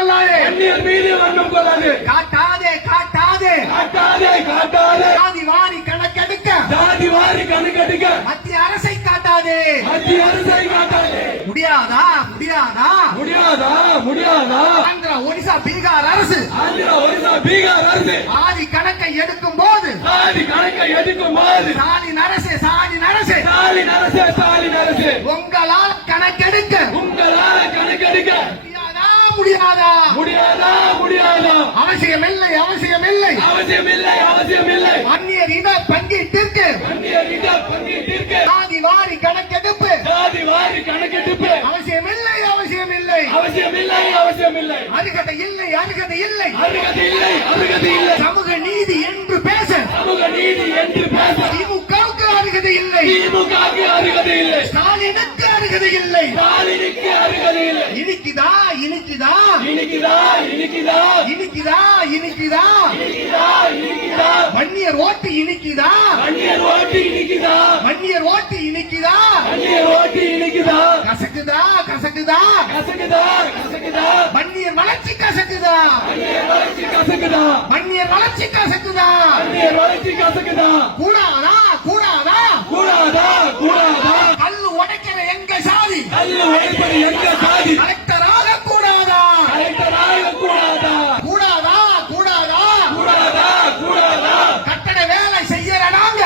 கொள்ளாதே. அந்நியர் மீது வண்ணம் கொள்ளாதே. காட்டாதே காட்டாதே காட்டாதே காட்டாதே. ஜாதி வாரி கணக்கெடுக்க ஜாதி வாரி கணக்கெடுக்க மத்திய அரசை காட்டாதே. மத்திய அரசை காட்டாதே. முடியாதா முடியாதா முடியாதா முடியாதா. ஆந்திரா ஒடிசா பீகார் அரசு ஆந்திரா ஒரிசா பீகார் அரசு ஆதி கணக்கை எடுக்கும் போது ஜாதி கணக்கை எடுக்கும் போது ஸ்டாலின் அரசு ஸ்டாலின் அரசு ஸ்டாலின் அரசு ஸ்டாலின் அரசு உங்களால் கணக்கெடுக்க உங்களால் கணக்கெடுக்க முடியாதா முடியாதா முடியாதா முடியாதா. அவசியமில்லை அவசியமில்லை அவசியமில்லை அவசியமில்லை. அந்நியர் இன பங்கீட்டிற்கு அந்நியர் இன பங்கீட்டிற்கு ஜாதி வாரி கணக்கெடுப்பு ஜாதி வாரி கணக்கெடுப்பு அவசியமில்லை அவசியமில்லை அவசியமில்லை அவசியமில்லை. அருகதை இல்லை அருகதை இல்லை அருகதை இல்லை அருகதை இல்லை. சமூக நீதி என்று பேச சமூக நீதி என்று பேச திமுகவுக்கு அருகதை இல்லை. திமுகவுக்கு அருகதை இல்லை. ஸ்டாலினுக்கு அருகதை இல்லை. ஸ்டாலினுக்கு அருகதை இல்லை. இனிக்குதா இனிக்குதா இனிக்குதா இனிக்குதா இனிக்குதா இனிக்குதா இனிக்குதா இனிக்குதா. வன்னியர் ஓட்டு இனிக்குதா அந்நியர் ஓட்டு இனிக்குதா. வன்னியர் ஓட்டு இனிக்குதா அந்நியர் ஓட்டு இனிக்குதா. கசக்குதா கசக்குதா கசக்குதா கசக்குதா. வன்னியர் வளர்ச்சி கசக்குதா அந்நியர் வளர்ச்சி கசக்குதா. வன்னியர் வளர்ச்சி கசக்குதா அந்நியர் வளர்ச்சி கசக்குதா. கூடாதா கூடாதா கூடாதா கூடாதா. கல்லு உடைக்கிற எங்க சாதி கல்லு உடைப்பது எங்க சாதி. கலெக்டராக கூடாதா கலெக்டராக கூடாதா. கூடாதா கூடாதா கூடாதா கூடாதா. கட்டட வேலை செய்யற நாங்க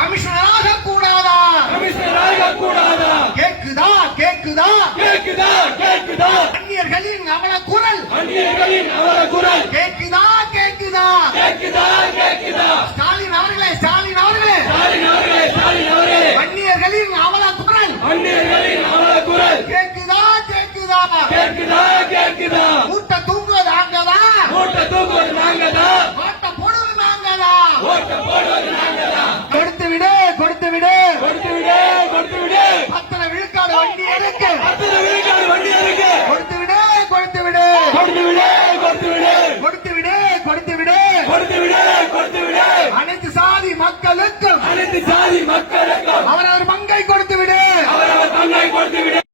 கமிஷனராக கூடாதா கமிஷனராக கூடாதா. கேக்குதா கேக்குதா கேக்குதா கேக்குதா. அந்நியர்களின் அவல குரல் அந்நியர்களின் அவல குரல் கேக்குதா கேக்குதா கேக்குதா கேக்குதா. ஸ்டாலின் அவர்களே ஸ்டாலின் அவர்களே ஸ்டாலின் அவர்களே ஸ்டாலின் அவர்களே. அந்நியர்களின் அவல குரல் அந்நியர்களின் அவல குரல் கேக்குதா கேக்குதா கேக்குதா கேக்குதா. மூட்டை தூங்குவது நாங்கதா ஓட்ட தூக்குவது நாங்கதான். ஓட்ட போடுவது நாங்கதா ஓட்ட போடுவது நாங்கதான். கொடுத்து விடு கொடுத்து விடு கொடுத்து விடு கொடுத்து விடு. பத்தனை விழுக்காடு வண்டி இருக்கு அத்தனை விழுக்காடு வண்டி இருக்கு. கொடுத்து விடு கொடுத்து விடு கொடுத்து விடு கொடுத்து விடு. கொடுத்து விடு கொடுத்து விடு கொடுத்து விடு கொடுத்து விடு. அனைத்து சாதி மக்களுக்கும் அனைத்து சாதி மக்களுக்கும் அவரவர்